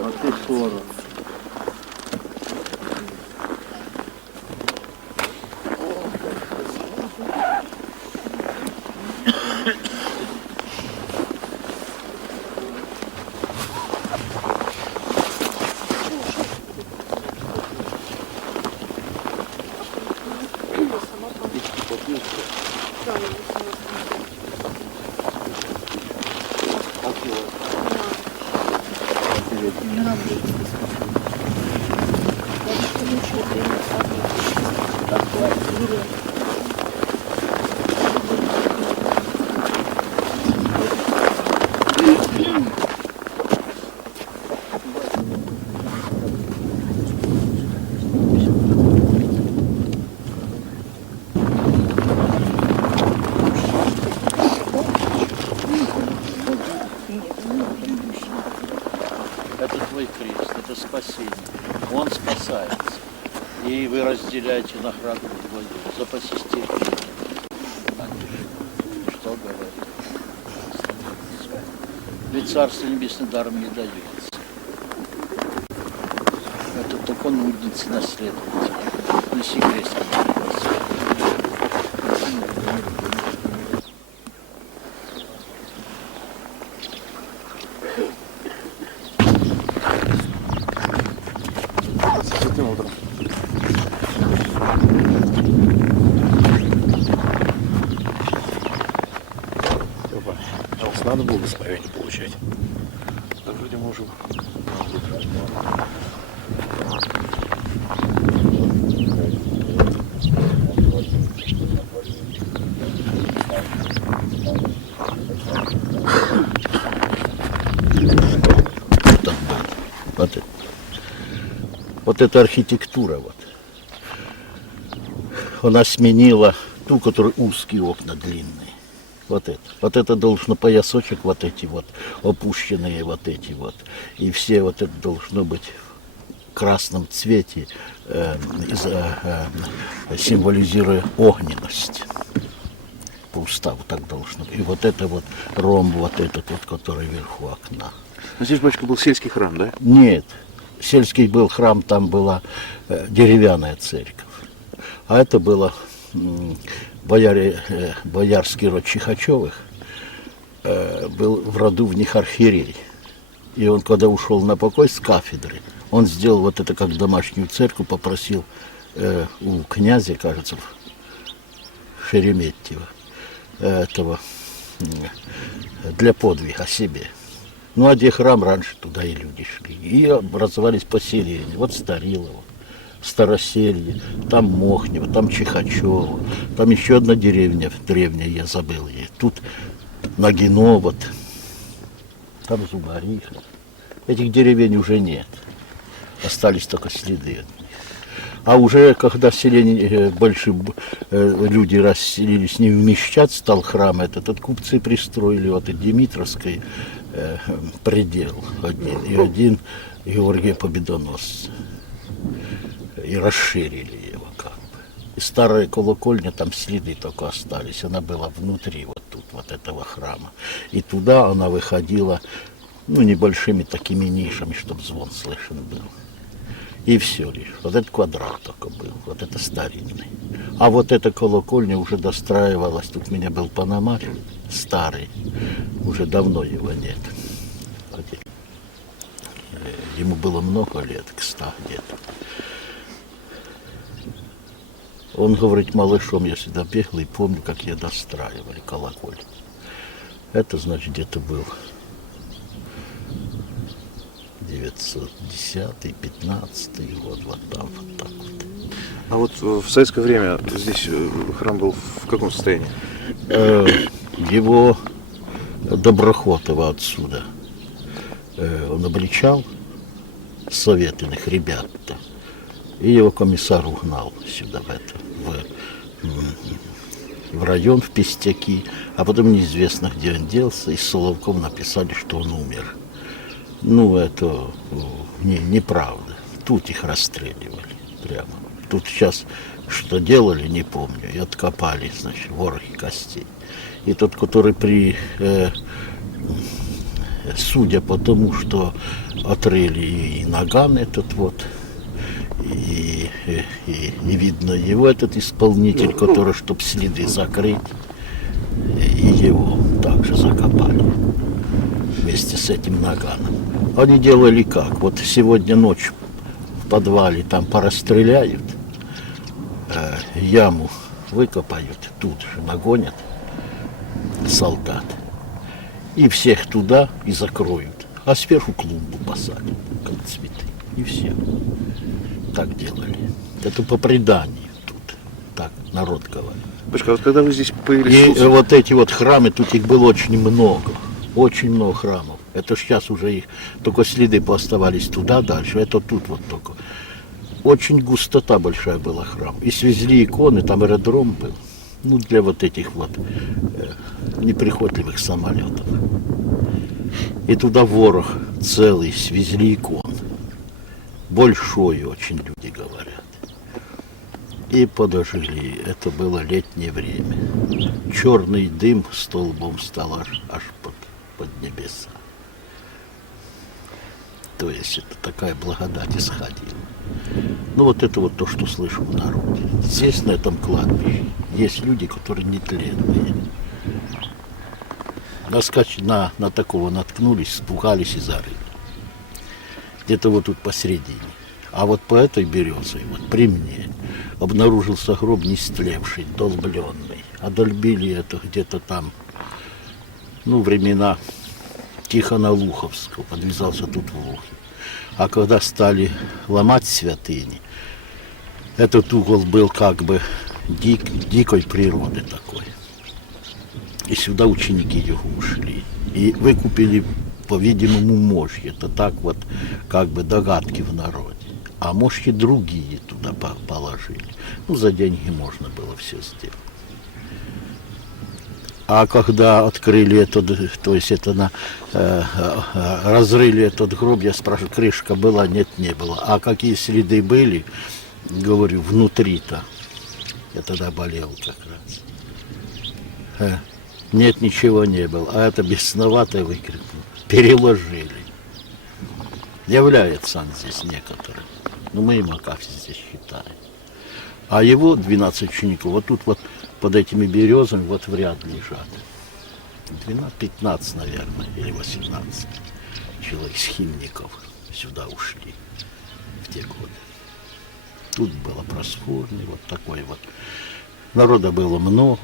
А ты 40. Это твой крест, это спасение. Он спасается. И вы разделяете награду твою. Запасись терпением. Что говорит? Ведь Царство Небесное даром не дается. Это только нудницы наследовать. Неси крест. Надо было благословение получать. Да вроде можем. Вот эта архитектура вот. Она сменила ту, которая узкие окна длинные. Вот это должно поясочек, вот эти вот опущенные вот эти вот. И все вот это должно быть в красном цвете, символизируя огненность. По уставу так должно быть. И вот это вот ромб, вот этот вот, который вверху окна. Но здесь, батюшка, был сельский храм, да? Нет. Сельский был храм, там была деревянная церковь. А это было боярский род Чихачевых, был в роду в них архиерей. И он, когда ушел на покой с кафедры, он сделал вот это как домашнюю церковь, попросил у князя, кажется, Шереметьева, этого для подвига себе. Ну, а где храм, раньше туда и люди шли. И образовались поселения. Вот Старилово, Староселье, там Мохнево, там Чихачево, там еще одна деревня древняя, я забыл ее. Тут Нагино, вот, там Зубариха. Этих деревень уже нет. Остались только следы от них. А уже когда в селении больше люди расселились, не вмещать стал храм этот купцы пристроили вот и Димитровский предел один, и один Георгия Победоносца. И расширили его как бы. И старая колокольня, там следы только остались. Она была внутри вот тут, вот этого храма. И туда она выходила, ну, небольшими такими нишами, чтобы звон слышен был. И все лишь. Вот этот квадрат только был, вот это старинный. А вот эта колокольня уже достраивалась. Тут у меня был Пономарь старый, уже давно его нет. Ему было много лет, к 100 где-то. Он говорит, малышом я сюда бегал и помню, как я достраивали колокольню. Это, значит, где-то был 910-й, 15-й год, вот там, вот так вот. А вот в советское время здесь храм был в каком состоянии? Его Доброхотова отсюда он обличал советных ребят-то. И его комиссар угнал сюда, в район, в Пестяки. А потом неизвестно, где он делся. И с Соловком написали, что он умер. Ну, это неправда. Тут их расстреливали прямо. тут сейчас что делали, не помню, и откопали, значит, ворохи костей. И тот, который судя по тому, что отрыли и наган этот вот, и видно его, этот исполнитель, который, чтобы следы закрыть, и его также закопали вместе с этим наганом. Они делали как? Вот сегодня ночью в подвале там порастреляют, яму выкопают, тут же нагонят солдат. И всех туда и закроют. А сверху клумбу посадят, как цветы. И все. Так делали. Это по преданию тут. Так народ говорит. Бабушка, а вот когда вы здесь появились... И вот эти вот храмы, тут их было очень много. Очень много храмов. Это ж сейчас уже их, только следы пооставались туда дальше. Это тут вот только. Очень густота большая была храм. И свезли иконы, там аэродром был. Ну, для вот этих вот неприхотливых самолетов. И туда ворох целый свезли икон. Большой очень, люди говорят. И подожгли. Это было летнее время. Черный дым столбом стал аж под небеса. То есть это такая благодать исходила. Ну вот это вот то, что слышу в народе. Здесь, на этом кладбище, есть люди, которые нетленные. На такого наткнулись, испугались и зарыли. Где-то вот тут посередине. А вот по этой березе, вот при мне, обнаружился гроб не истлевший, долбленный. А долбили это где-то там, ну, времена Тихона Луховского, подвязался тут в Лухе. А когда стали ломать святыни, этот угол был как бы дикой природы такой. И сюда ученики его ушли. И выкупили, по-видимому, мощи. Это так вот, как бы догадки в народе. А мощи другие туда положили. Ну, за деньги можно было все сделать. А когда открыли этот, то есть это разрыли этот гроб, я спрашиваю, крышка была? Нет, не было. А какие следы были? Говорю, внутри-то. Я тогда болел как раз. Нет, ничего не было. А это бесноватое выкрикнул. Переложили. Является он здесь некоторым. Но мы им оказывается здесь считаем. А его 12 учеников вот тут вот под этими березами вот в ряд лежат. 15, наверное, или 18 человек с химников сюда ушли в те годы. Тут было просфорный, вот такой вот. Народа было много.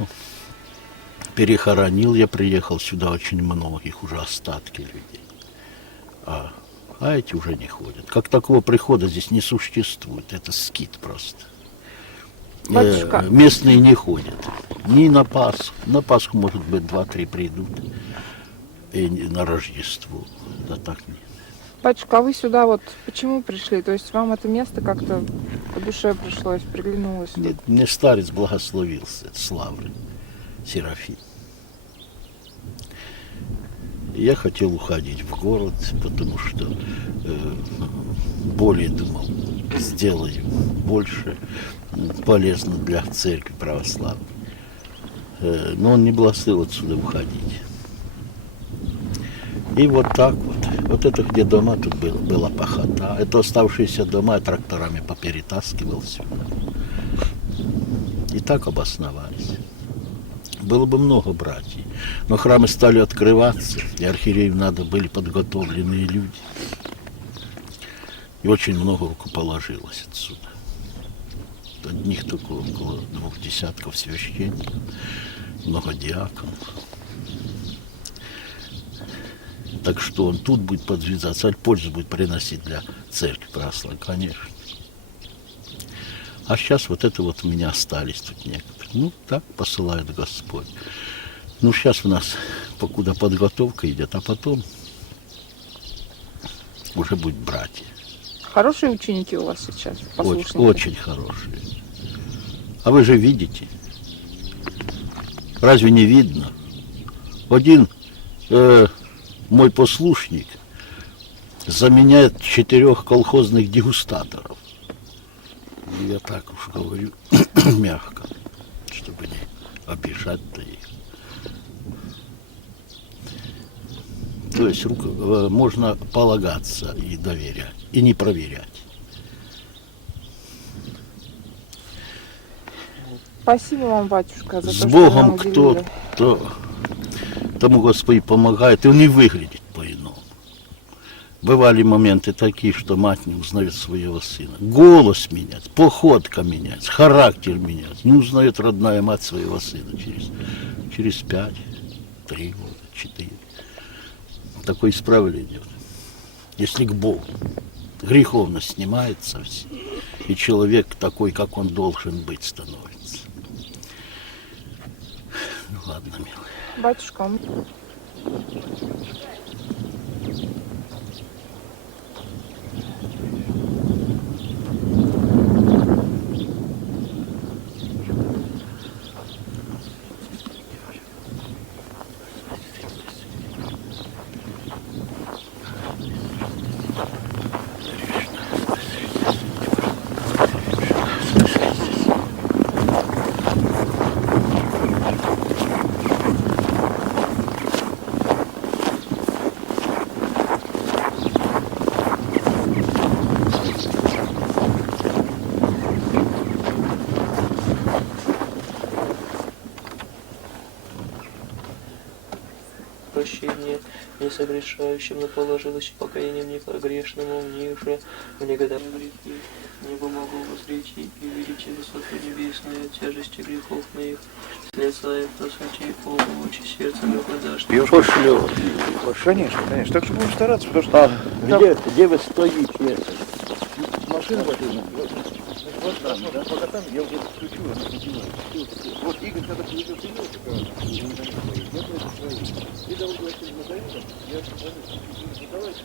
Перехоронил я, приехал сюда очень многих, уже остатки людей. А эти уже не ходят. Как такого прихода здесь не существует. Это скит просто. Местные не ходят. Ни на Пасху. На Пасху, может быть, 2-3 придут. И на Рождество. Да так нет. Батюшка, а вы сюда вот почему пришли? То есть вам это место как-то по душе пришлось, приглянулось? Нет, мне старец благословился, Славы Серафим. Я хотел уходить в город, потому что более думал, сделаю больше, полезно для церкви православной. Но он не благословил отсюда уходить. И вот так вот. Вот это где дома, тут была пахота. Это оставшиеся дома я тракторами поперетаскивал сюда. И так обосновались. Было бы много братьев. Но храмы стали открываться, и архиерею надо были подготовленные люди. И очень много рукоположилось отсюда. Одних только около 20 священников, много диаконов. Так что он тут будет подвязаться, пользу будет приносить для церкви православной, конечно. А сейчас вот это вот у меня остались тут некоторые. Ну, так посылает Господь. Ну, сейчас у нас покуда подготовка идет, а потом уже будет братья. Хорошие ученики у вас сейчас, послушники? Очень хорошие. А вы же видите. Разве не видно? Один мой послушник заменяет 4 колхозных дегустаторов. Я так уж говорю мягко, чтобы не обижать-то их. То есть можно полагаться и доверять, и не проверять. Спасибо вам, батюшка, за то, С что Богом нам кто, уделили. тому Господь помогает, и он не выглядит по-иному. Бывали моменты такие, что мать не узнает своего сына. Голос меняется, походка меняется, характер меняется. Не узнает родная мать своего сына через 5, 3 года, 4. Такое исправление. Если к Богу. Греховность снимается все, и человек такой, как он должен быть, становится. Ну ладно, милый. Батюшка, прощение не согрешающим, но положилось покаянием непогрешному ниже, в негодовании грехи, небо могу возречь и видите высоту небесную, тяжести грехов моих, с лица их просвети, очи сердца мне подашь. Пошлет. Конечно, конечно. Так что будем стараться, потому что... Где вы стоите? Машина возьмем. Пока там, я уже включу, вот Игорь, когда приведет его, и дорогу я через Магомеда, я позвоню, давайте,